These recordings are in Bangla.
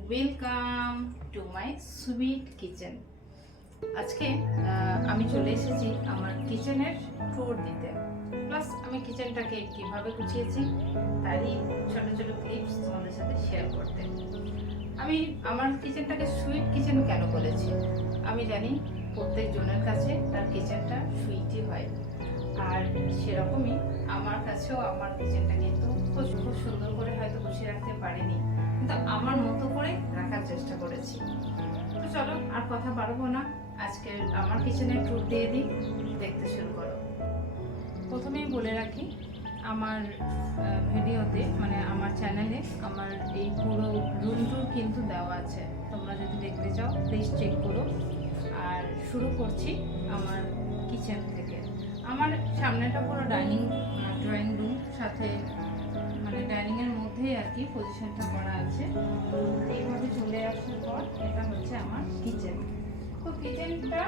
Welcome to my sweet kitchen. আজকে আমি চলে এসেছি আমার কিচেনের ট্যুর দিতে, প্লাস আমি কিচেনটাকে কিভাবে গুছিয়েছি তারই ছোট ছোট ক্লিপস তোমাদের সাথে শেয়ার করতে। আমি আমার কিচেনটাকে সুইট কিচেন কেন বলেছি, আমি জানি প্রত্যেকজনের কাছে তার কিচেনটা সুইটই হয়, আর সেরকমই আমার কাছেও আমার কিচেনটা কিন্তু খুব সুন্দর করে হয়তো গুছিয়ে রাখতে পারিনি, কিন্তু আমার মতো করে রাখার চেষ্টা করেছি। তো চলো আর কথা বাড়াবো না, আজকে আমার কিচেনের ট্যুর দিয়ে দিই, দেখতে শুরু করো। প্রথমেই বলে রাখি, আমার ভিডিওতে মানে আমার চ্যানেলে আমার এই পুরো রুম ট্যুর কিন্তু দেওয়া আছে, তোমরা যদি দেখতে চাও প্লিজ চেক করো। আর শুরু করছি আমার কিচেন থেকে। আমার সামনেটা পুরো ড্রয়িং রুম, সাথে মানে ডাইনিংয়ের মধ্যেই আর কি পজিশনটা করা আছে। এইভাবে চলে আসার পর এটা হচ্ছে আমার কিচেন। তো কিচেনটা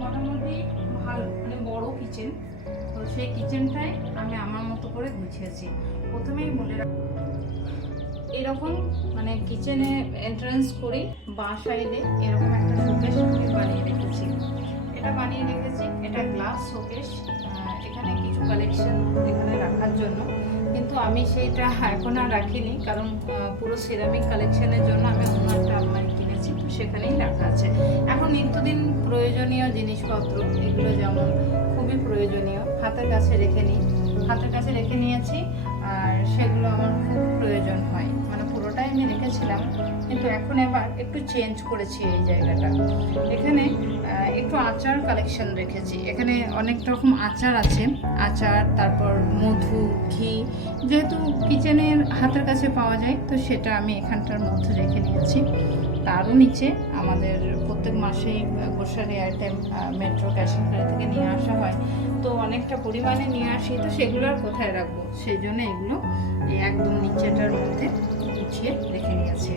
মোটামুটি ভালো, মানে বড় কিচেন। তো সেই কিচেনটাই আমি আমার মতো করে গুছিয়েছি। প্রথমেই বলে রাখি, এরকম মানে কিচেনে এন্ট্রান্স করে বাঁ সাইডে এরকম একটা শোকেস আমি বানিয়ে রেখেছি। এটা গ্লাস শোকেস, এখানে কিছু কালেকশন এখানে রাখার জন্য, কিন্তু আমি সেইটা এখন আর রাখিনি, কারণ পুরো সিরামিক কালেকশনের জন্য আমি অন্য একটা আলমারি কিনেছি, তো সেখানেই রাখা আছে। এখন নিত্যদিন প্রয়োজনীয় জিনিসপত্র এগুলো যেমন খুবই প্রয়োজনীয় হাতের কাছে রেখে নিয়েছি, আর সেগুলো আমার খুব প্রয়োজন হয়, মানে পুরোটাই আমি রেখেছিলাম, কিন্তু এখন এবার একটু চেঞ্জ করেছি এই জায়গাটা। এখানে একটু আচার কালেকশন রেখেছি, এখানে অনেক রকম আচার আছে, তারপর মধু, ঘি, যেহেতু কিচেনের হাতের কাছে পাওয়া যায়, তো সেটা আমি এখানটার মধ্যে রেখে নিয়েছি। তারও নিচে আমাদের প্রত্যেক মাসেই grocery item Metro Cash and Carry থেকে নিয়ে আসা হয়, তো অনেকটা পরিমাণে নিয়ে আসি, তো সেগুলো আর কোথায় রাখবো, সেই জন্য এগুলো একদম নিচেটার মধ্যে গুছিয়ে রেখে নিয়েছি।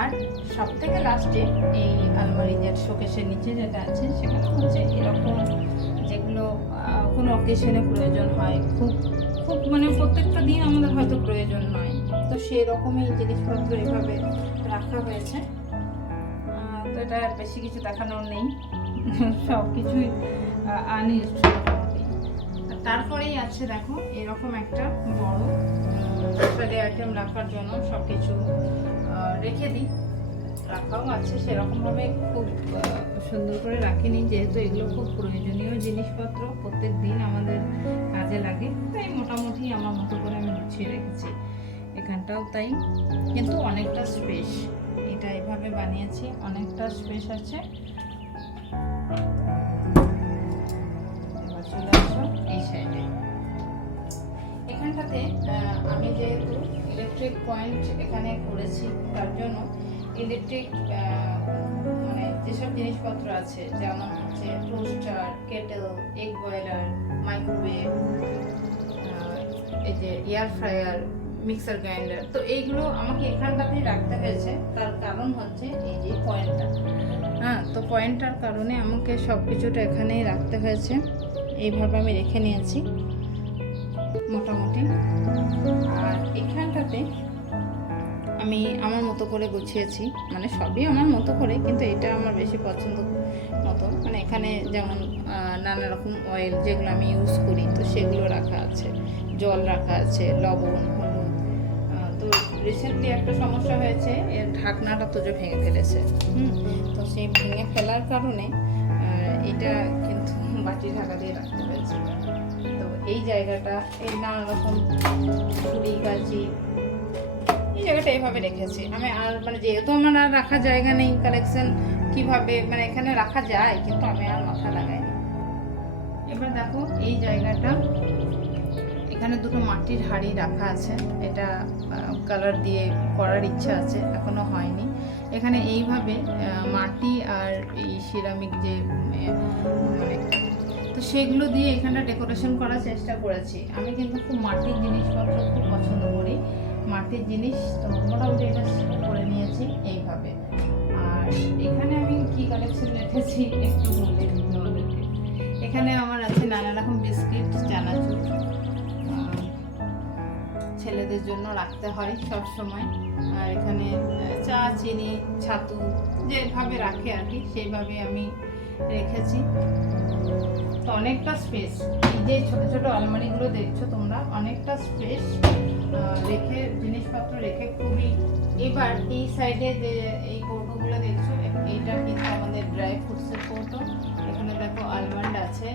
আর সব থেকে লাস্টে এই আলমারি যে শোকেসের নিচে যেটা আছে, সেখানে হচ্ছে এরকম যেগুলো কোনো অকেশনে প্রয়োজন হয়, খুব খুব মানে প্রত্যেকটা দিন আমাদের হয়তো প্রয়োজন নয়, তো সেই রকমই জিনিসপত্র এভাবে রাখা হয়েছে। তো এটা বেশি কিছু দেখানোর নেই, সব কিছুই আনইউজড মোটামুটি। তারপরেই আছে দেখো এরকম একটা বড় গ্রোসারি আইটেম রাখার জন্য সব কিছু রেখে দিই, রাখাও আছে, সেরকমভাবে খুব সুন্দর করে রাখিনি, যেহেতু এগুলো খুব প্রয়োজনীয় জিনিসপত্র, প্রত্যেক দিন আমাদের কাজে লাগে, তাই মোটামুটি আমার মতো করে আমি গুছিয়ে রেখেছি। এখানটাও তাই, কিন্তু অনেকটা স্পেস, এটা এভাবে বানিয়েছি, অনেকটা স্পেস আছে। এবার চলে আসো এই সাইডে। এখানটাতে আমি যেহেতু ইলেকট্রিক পয়েন্ট এখানে করেছি, তার জন্য ইলেকট্রিক মানে যেসব জিনিসপত্র আছে, যেমন হচ্ছে toaster, kettle, egg boiler, microwave, এই যে এয়ার ফ্রায়ার, মিক্সার গ্রাইন্ডার, তো এইগুলো আমাকে এখানটাতেই রাখতে হয়েছে। তার কারণ হচ্ছে এই যে পয়েন্টটা, তো পয়েন্টটার কারণে আমাকে সব কিছুটা এখানেই রাখতে হয়েছে, এইভাবে আমি রেখে নিয়েছি মোটামুটি। আর এখানটাতে আমি আমার মতো করে গুছিয়েছি, মানে সবই আমার মতো করে, কিন্তু এটা আমার বেশি পছন্দ মতো, মানে এখানে যেমন নানা রকম অয়েল যেগুলো আমি ইউজ করি, তো সেগুলো রাখা আছে, জল রাখা আছে, লবণ, হলুদ। তো রিসেন্টলি একটা সমস্যা হয়েছে, এর ঢাকনাটা তো যে ভেঙে ফেলেছে, তো সেই ভেঙে ফেলার কারণে এটা কিন্তু বাটি ঢাকা দিয়ে রাখতে হয়েছে। তো এই জায়গাটা, এই নানা রকম ছুরি, কাঁচি, এই জায়গাটা এইভাবে রেখেছি আমি। আর মানে যেহেতু আমার আর রাখার জায়গা নেই, কালেকশন কিভাবে মানে এখানে রাখা যায়, কিন্তু আমি আর মাথা লাগাইনি। এবার দেখো এই জায়গাটা, এখানে দুটো মাটির হাঁড়ি রাখা আছে, এটা কালার দিয়ে করার ইচ্ছা আছে, এখনো হয়নি। এখানে এইভাবে মাটি আর এই সিরামিক যে মানে, তো সেগুলো দিয়ে এখানটা ডেকোরেশন করার চেষ্টা করেছি। আমি কিন্তু খুব মাটির জিনিসপত্র খুব পছন্দ করি, মাটির জিনিস, তো মোটামুটি এটা করে নিয়েছি এইভাবে। আর এখানে আমি কি কালেকশন রেখেছি একটু বলে দিই আমাদেরকে। এখানে আমার আছে নানা রকম বিস্কিট, ছেলেদের জন্য রাখতে হয় সব সময়। আর এখানে চা, চিনি, ছাতু যেভাবে রাখে আর কি সেইভাবে আমি রেখেছি। তো অনেকটা স্পেস, এই যে ছোট ছোট আলমারিগুলো দেখছো তোমরা, অনেকটা স্পেস রেখে জিনিসপত্র রেখে খুবই। এবার এই সাইডে যে এই কৌটোগুলো দেখছো, এইটা কিন্তু আমাদের ড্রাই ফ্রুটসের কৌটো। এখানে দেখো আলমন্ড আছে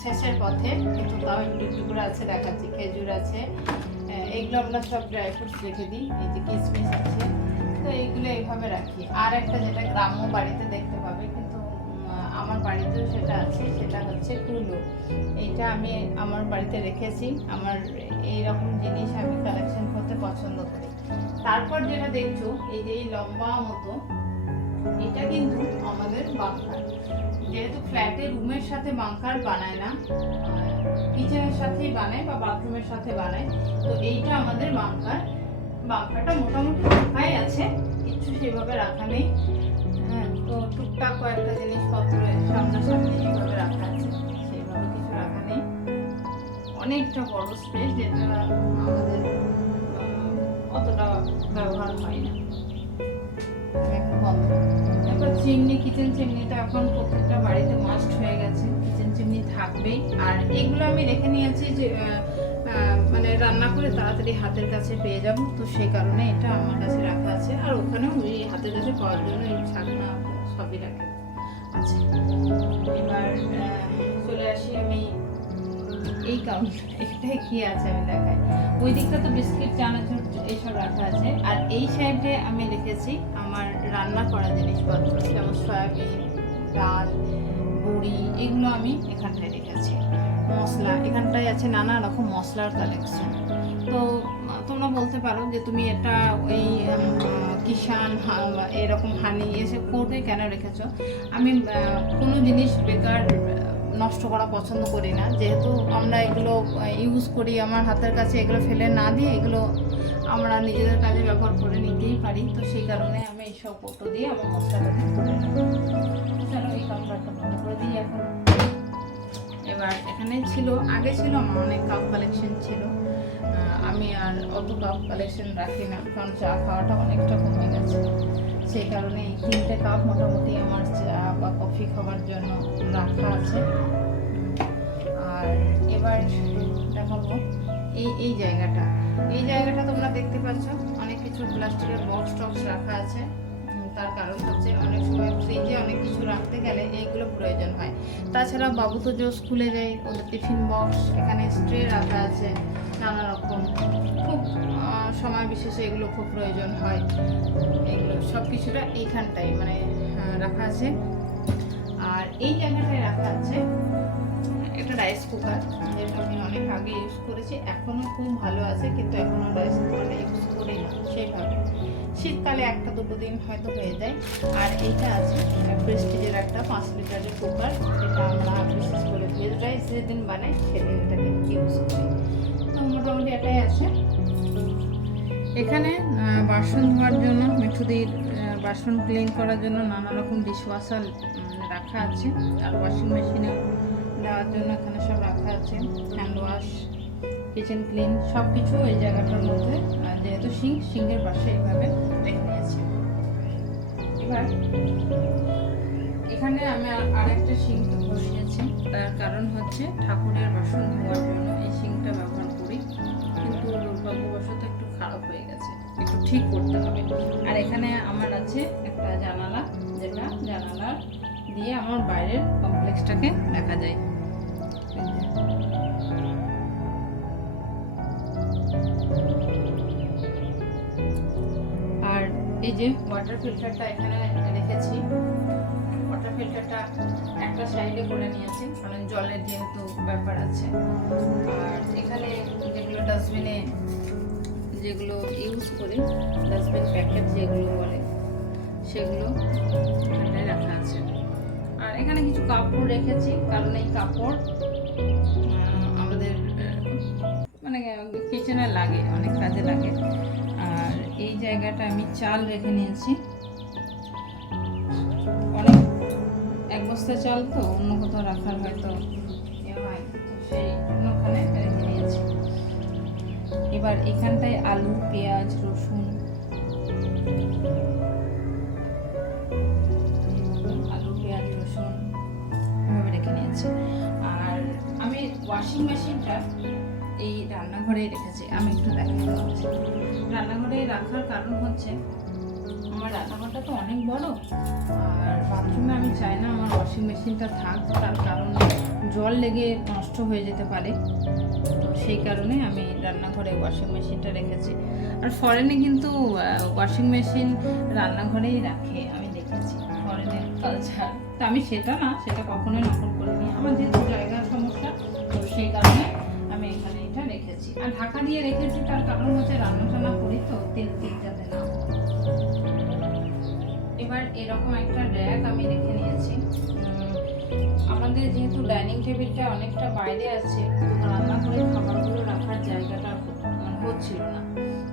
শেষের পথে, কিন্তু তাও একটু একটু করে আছে দেখাচ্ছি। খেজুর আছে, এইগুলো আমরা সব ড্রাই ফ্রুটস রেখে দিই। এই যে কিশমিশ আছে, তো এইগুলো এইভাবে রাখি। আর একটা যেটা গ্রাম্য বাড়িতে দেখতে পাবে, কিন্তু আমার বাড়িতেও সেটা আছে, সেটা হচ্ছে টুলু। এইটা আমি আমার বাড়িতে রেখেছি। আমার এইরকম জিনিস আমি কালেকশন করতে পছন্দ করি। তারপর যেটা দেখছো এই যে এই লম্বা মতো, এটা কিন্তু আমাদের বাংকার। যেহেতু ফ্ল্যাটে রুমের সাথে বাংকার বানায় না, কিচেনের সাথেই বানায় বা বাথরুমের সাথে বানায়, তো এইটা আমাদের বাংকার। বাংকারটা মোটামুটি রাখাই আছে, কিছু সেভাবে রাখা নেই। হ্যাঁ, তো টুকটাক কয়েকটা জিনিসপত্র সামনাসামনি এইভাবে রাখা আছে, সেইভাবে কিছু রাখা নেই। অনেকটা বড় স্পেস, যেটা আমাদের অতটা ব্যবহার হয় না। তারপর চিমনি, কিচেন চিমনিটা এখন প্রত্যেকটা বাড়িতে মাস্ট হয়ে গেছে, কিচেন চিমনি থাকবেই। আর এগুলো আমি রেখে নিয়েছি যে মানে রান্না করে তাড়াতাড়ি হাতের কাছে পেয়ে যাব, তো সেই কারণে এটা আমার কাছে রাখা আছে। আর ওখানেও ওই হাতের কাছে পাওয়ার জন্য এই ছাকনা সবই রাখে আছে। এবার চলে আসি আমি এই কাউন্টার, এটাই কি আছে আমি দেখাই। ওই দিকটা তো বিস্কিট, চানাচুর এইসব রাখা আছে। আর এই সাইডে আমি রেখেছি আমার রান্না করা জিনিসপত্র, যেমন সয়াবিন, ডাল, বড়ি, এগুলো আমি এখানটায় রেখেছি। মশলা এখানটায় আছে, নানা রকম মশলার কালেকশন। তো তোমরা বলতে পারো যে তুমি এটা ওই কিষান এরকম হানি এসব কোর্টে কেন রেখেছো। আমি কোনো জিনিস বেকার নষ্ট করা পছন্দ করি না, যেহেতু আমরা এগুলো ইউজ করি। আমার হাতের কাছে এগুলো ফেলে না দিয়ে এগুলো আমরা নিজেদের কাজে ব্যবহার করে নিতেই পারি, তো সেই কারণে আমি এইসব কৌটো দিয়ে আমার মশলাটা করে নেব। চলো এই কাউন্টারটা বন্ধ করে দিই এখন। এবার এখানে ছিল, আগে ছিল আমার অনেক কাপ কালেকশন ছিল। আমি আর অত কাপ কালেকশন রাখি না, কারণ চা খাওয়াটা অনেকটা কমে গেছে। সেই কারণে এই 3টে কাপ মোটামুটি আমার চা বা কফি খাওয়ার জন্য রাখা আছে। আর এবার দেখাবো এই জায়গাটা। এই জায়গাটা তোমরা দেখতে পাচ্ছ, অনেক কিছু প্লাস্টিকের বক্স টক্স রাখা আছে। তার কারণ হচ্ছে অনেক সময় ফ্রিজে অনেক কিছু রাখতে গেলে এইগুলো প্রয়োজন হয়। তাছাড়া বাবু তো যে স্কুলে যায়, ওদের টিফিন বক্স, এখানে স্ট্রে রাখা আছে নানা রকম, খুব সময় বিশেষে এগুলো খুব প্রয়োজন হয়। এগুলো সব কিছুটা এইখানটাই মানে রাখা আছে। আর এই জায়গাটায় রাখা আছে একটা রাইস কুকার, যেটা আমি অনেক আগে ইউজ করেছি, এখনও খুব ভালো আছে, কিন্তু এখনও রাইস কুকারটা ইউজ করি না সেইভাবে। শীতকালে 1-2 দিন হয়তো হয়ে যায়। আর এইটা আছে প্রেস্টিজের একটা 5 লিটারের কুকার, যেটা আমরা বিশেষ করে ভেজ রাইস যেদিন বানাই সেদিন এটাকে ইউজ করি। তো মোটামুটি এটাই আছে। এখানে বাসন ধোয়ার জন্য, মিঠুদির বাসন ক্লিন করার জন্য নানা রকম ডিশওয়াশার রাখা আছে। আর ওয়াশিং মেশিনে দেওয়ার জন্য এখানে সব রাখা আছে, হ্যান্ড ওয়াশ, কিচেন ক্লিন, সব কিছু এই জায়গাটার মধ্যে। যেহেতু সিঙ্কের পাশে এইভাবে রেখে নিয়েছি। এবার এখানে আমি আরেকটা সিঙ্ক বসিয়েছি, তার কারণ হচ্ছে ঠাকুরের বাসন ধোয়ার জন্য এই সিঙ্কটা ব্যবহার করি, কিন্তু দুর্ভাগ্যবশত একটু খারাপ হয়ে গেছে, একটু ঠিক করতে হবে। আর এখানে আমার আছে একটা জানালা, যেটা জানালা দিয়ে আমার বাইরের কমপ্লেক্সটাকে দেখা যায়। আর এই যে ওয়াটার ফিল্টারটা এখানে রেখেছি। ওয়াটার ফিল্টারটা একটা সাইডে করে নিয়েছি, কারণ জলের যেহেতু ব্যাপার আছে। আর এখানে যেগুলো ডাস্টবিনে যেগুলো ইউজ করি, ডাস্টবিন প্যাকেট যেগুলো বলে, সেগুলো এখানে রাখা আছে। আর এখানে কিছু কাপড় রেখেছি, কারণ এই কাপড় আমাদের মানে কিচেনে লাগে, অনেক কাজে লাগে। আর এই জায়গাটা আমি চাল রেখে নিয়েছি, অনেক 1 বস্তা চাল তো অন্য কোথাও রাখার হয়তো হয়, সেই জন্য ওখানে রেখে নিয়েছি। এবার এখানটায় আলু, পেঁয়াজ, রসুন, এভাবে রেখে নিয়েছি। আর আমি ওয়াশিং মেশিনটা এই রান্নাঘরে রেখেছি। আমি একটু দেখাতে পাচ্ছি। রান্নাঘরে রাখার কারণ হচ্ছে আমার রান্নাঘরটা তো অনেক বড়, আর বাথরুমে আমি চাই না আমার ওয়াশিং মেশিনটা থাক, তার কারণ জল লেগে নষ্ট হয়ে যেতে পারে। তো সেই কারণে আমি রান্নাঘরে ওয়াশিং মেশিনটা রেখেছি। আর ফরেনে কিন্তু ওয়াশিং মেশিন রান্নাঘরেই রাখে, আমি দেখেছি ফরেনের কালচার। তো আমি সেটা কখনোই নকল করিনি। আমার যেহেতু জায়গার সমস্যা, তো সেই কারণে আমি এখানে এটা রেখেছি। আর ঢাকা দিয়ে রেখেছি, তার কারণ হচ্ছে রান্না টান্না করি তো তেল যাতে না হয়। এবার এরকম একটা র্যাক আমি রেখে নিয়েছি। আমাদের যেহেতু ডাইনিং টেবিলটা অনেকটা বাইরে আছে, তো রান্না করে খাবারগুলো রাখার জায়গাটা হচ্ছিল না।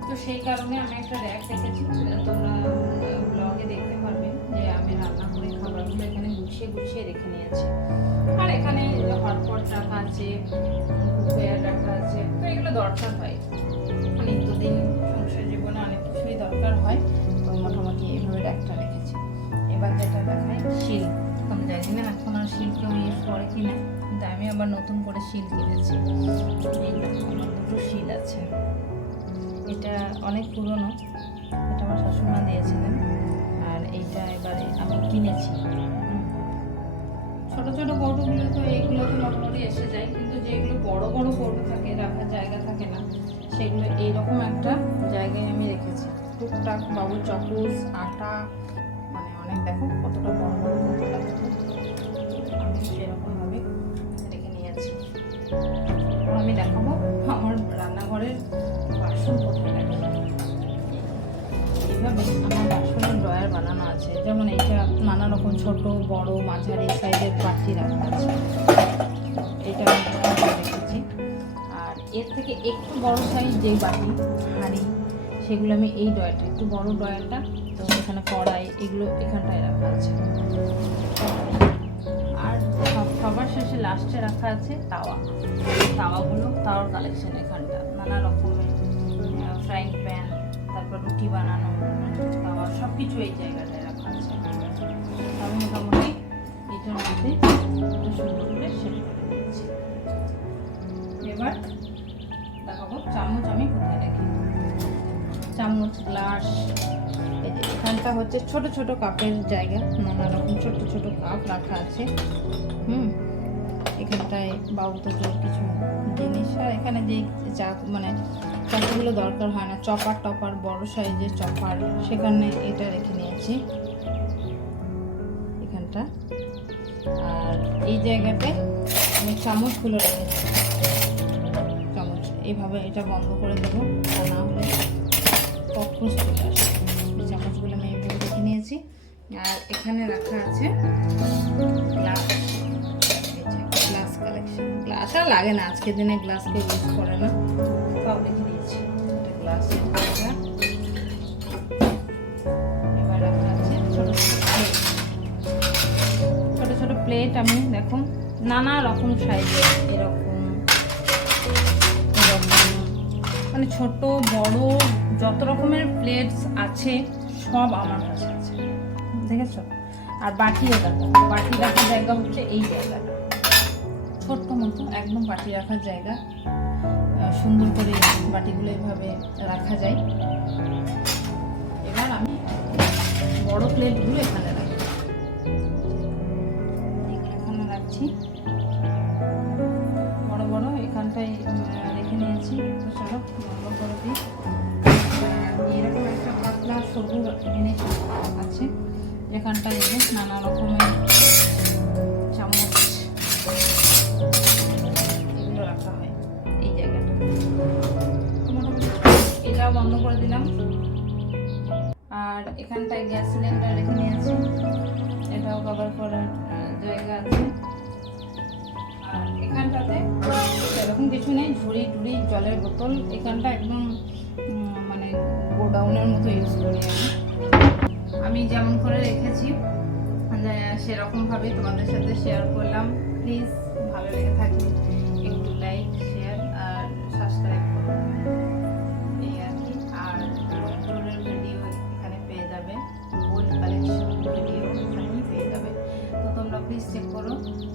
তো সেই কারণে আমি একটা র্যাক রেখেছি। তোমরা ব্লগে দেখতে পারবে যে আমি রান্না করে খাবারগুলো এখানে গুছিয়ে রেখে নিয়েছি। আর এখানে হটপট রাখা আছে, কুকওয়্যার রাখা আছে। তো এগুলো দরকার হয়, নিত্যদিন সংসার জীবনে অনেক কিছুই দরকার হয়। তো মোটামুটি এইভাবে র্যাকটা রেখেছি। এবার যেটা দেখায় শিল, আমি জানি না এখন আর শিল কেউ ইউজ করে কিনা, কিন্তু আমি আবার নতুন করে শিল কিনেছি। এই আমার দুটো শিল আছে। এটা অনেক পুরনো, এটা আমার শাশুড়ি মা দিয়েছিলেন। আর এইটা এবারে আমি কিনেছি। ছোট ছোট কৌটোগুলো তো এইগুলো তো মোটামুটি এসে যায়, কিন্তু যেগুলো বড় বড় কৌটো থাকে, রাখার জায়গা থাকে না, সেগুলো এইরকম একটা জায়গায় আমি রেখেছি। টুকটাক বাবু চাকুস, আটা, মানে অনেক, দেখো কতটা বড় বড় কৌটো লাগে, আমি সেরকমভাবে রেখে নিয়েছি। আমি দেখাবো আমার রান্নাঘরের বাসন কোথায় রাখি। এইভাবে আমার বাসনের ড্রয়ার বানানো আছে। যেমন এইটা নানা রকম ছোট বড় মাঝারি সাইজের বাটি রাখা আছে, এটা আমি রেখেছি। আর এর থেকে একটু বড় সাইজ যে বাটি, হাঁড়ি, সেগুলো আমি এই ড্রয়ারটা, একটু বড় ড্রয়ারটা, তো এখানে কড়াই, এগুলো এখানটায় রাখা আছে। আর সবার শেষে লাস্টে রাখা আছে তাওয়ার কালেকশন। এখানটা নানা রকমের ফ্রাইং প্যান, তারপর রুটি বানানো তাওয়া, সব কিছু এই জায়গাটায় রাখা আছে। আমি মোটামুটি এটার মধ্যে সুন্দর করে সেট করে দিয়েছি। এবার দেখাবো চামচ আমি কোথায় রাখি। চামচ, গ্লাস, এখানটা হচ্ছে ছোট ছোট কাপের জায়গা, নানা রকম ছোট ছোট কাপ রাখা আছে। এখানটায় বাবুদের কিছু জিনিস, আর এখানে যে চাকুগুলো দরকার হয় না, চপার টপার, বড় সাইজের চপার, সেখানে এটা রেখে নিয়েছি এখানটা। আর এই জায়গাটায় আমি চামচগুলো রেখেছি। চামচ এইভাবে এটা বন্ধ করে দেবো, তা না হলে ককরোচ চলে আসে। এই চামচগুলো আমি এইভাবে রেখে নিয়েছি। আর এখানে রাখা আছে গ্লাস, গ্লাস কালেকশন। গ্লাস আর লাগে না, আজকের দিনে গ্লাস কেউ ইউজ করে না, তাও রেখে দিয়েছি একটা গ্লাস। এবার রাখা আছে ছোট ছোট প্লেট। আমি দেখো নানা রকম সাইজের, এরকম মানে ছোট বড় যত রকমের প্লেটস আছে সব আমার কাছে আছে, দেখেছ। আর বাটিও দেখো, বাটি রাখার জায়গা হচ্ছে এই জায়গাটা, ছোট্ট মতো একদম বাটি রাখার জায়গা। সুন্দর করে বাটিগুলো এইভাবে রাখা যায়। এবার আমি বড় প্লেটগুলো এখানে রাখি, এখানে রাখছি বড় বড়, এখানটায় রেখে নিয়েছি। তো চলো বন্ধ করে দিই। এরকম একটা পাতলা সরু জিনিস আছে, যেখানটায় নানা রকমের চামচ এগুলো রাখা হয় এই জায়গাটা। মোটামুটি এটাও বন্ধ করে দিলাম। আর এখানটায় গ্যাস সিলিন্ডার রেখে নিয়েছি, এটাও কভার করার জায়গা আছে। আর এখানটাতে সেরকম কিছু নেই, ঝুড়ি টুড়ি, জলের বোতল, এখানটা একদম মানে গোডাউনের মতো ইউজ করি আমি যেমন করে রেখেছি সেরকমভাবেই তোমাদের সাথে শেয়ার করলাম। প্লিজ ভালো লেগে থাকলে একটু লাইক, শেয়ার আর সাবস্ক্রাইব করুন। করো।